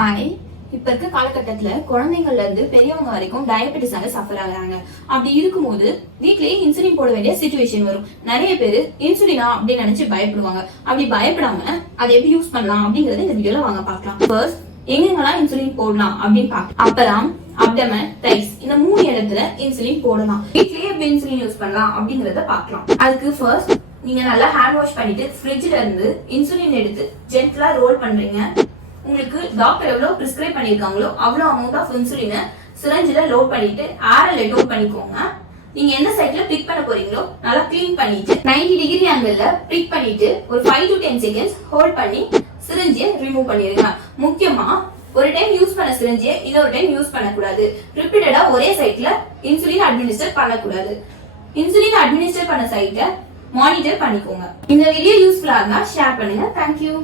Hi இப்ப இருக்க காலகட்டத்துல குழந்தைங்கள்ல இருந்து பெரியவங்க வரைக்கும் டயபெட்டிஸால சஃபர் ஆகுறாங்க. அப்படி இருக்கும்போது வீட்லயே இன்சுலின் போட வேண்டிய சுச்சுவேஷன் வரும். நிறைய பேர் இன்சுலினா அப்படின்னு நினைச்சு பயப்படுவாங்க. அப்படி பயப்படாம அதை எப்படி யூஸ் பண்ணலாம் அப்படிங்கறத இந்த வீடியோல வாங்க பாக்கலாம் ஃபர்ஸ்ட் எங்கெங்கெல்லாம் இன்சுலின் போடலாம் அப்படின்னு பார்க்கலாம். அப்பறம் அப்டமன் தைஸ் இந்த மூணு இடத்துல இன்சுலின் போடலாம். வீட்லயே எப்படி இன்சுலின் யூஸ் பண்ணலாம் அப்படிங்கறத பார்க்கலாம். அதுக்கு ஃபர்ஸ்ட் நீங்க நல்லா ஹேண்ட் வாஷ் பண்ணிட்டு ஃப்ரிட்ஜ்ல இருந்து இன்சுலின் எடுத்து ஜென்டலா ரோல் பண்றீங்க. உங்களுக்கு டாக்டர் எவ்வளவு பிரிஸ்கிரைப் பண்ணிருக்காங்களோ அவ்வளவு அமௌண்ட் ஆஃப் இன்சுலினை சிரஞ்சில லோட் பண்ணிட்டு ஆரல் லோட் பண்ணிக்கோங்க. நீங்க எந்த சைட்ல பிக் பண்ண போறீங்களோ நல்லா க்ளீன் பண்ணிட்டு 90 டிகிரி ஆங்கிள் பிக் பண்ணிட்டு ஒரு five to ten seconds hold பண்ணி சிரிஞ்சியை ரிமூவ் பண்ணிருங்க. முக்கியமா ஒரு டைம் யூஸ் பண்ண சிரிஞ்சியை இன்னொரு டைம் யூஸ் பண்ணக்கூடாது. ரிப்பீட்டடா ஒரே சைட்ல இன்சுலின் அட்மினிஸ்டர் பண்ணக்கூடாது. இன்சுலின் அட்மினிஸ்டர் பண்ண சைட்டை மானிட்டர் பண்ணிக்கோங்க. இந்த வீடியோ யூஸ்ஃபுல்லா இருந்தா ஷேர் பண்ணுங்க. தேங்க்யூ